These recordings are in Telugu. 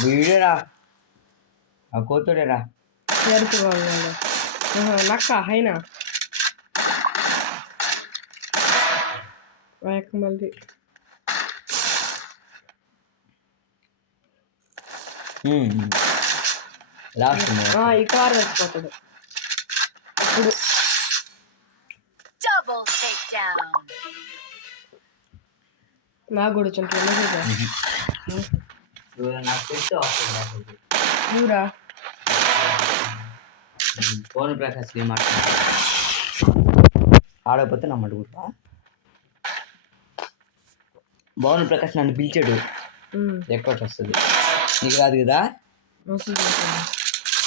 వీడేరా ఆ కోతుడేరా చేరుకోవాలి లక్క అయినా మళ్ళీ లాస్ట్ ఈ కార్ వచ్చిపోతాడు ఇప్పుడు నాకు కూడా చూడరా ఫోన్ ప్రకాశ్ ఆడకపోతే నమ్మడు కూడా భవన్ ప్రకాష్ నన్ను పిలిచాడు ఎక్కడ వస్తుంది నీకు రాదు కదా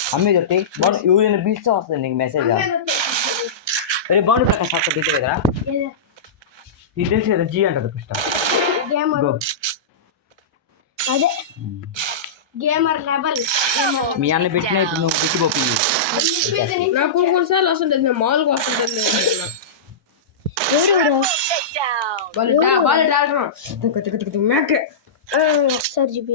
అమ్మే చెప్తే ఎవరైనా పిలిస్తే వస్తుంది నీకు మెసేజ్ అరే భవన్ ప్రకాష్ అక్కడ పిలిచే కదా నీకు తెలుసు కదా జీ అంటది ఫస్ట్ అదే గేమర్ లెవెల్ మీ అన్న పెట్టిన ఇప్పుడు నువ్వు పెట్టిపోతుంది నాకు కొన్నిసార్లు వస్తుంటుంది నేను మామూలుగా వస్తుంటుంది వాళ్ళు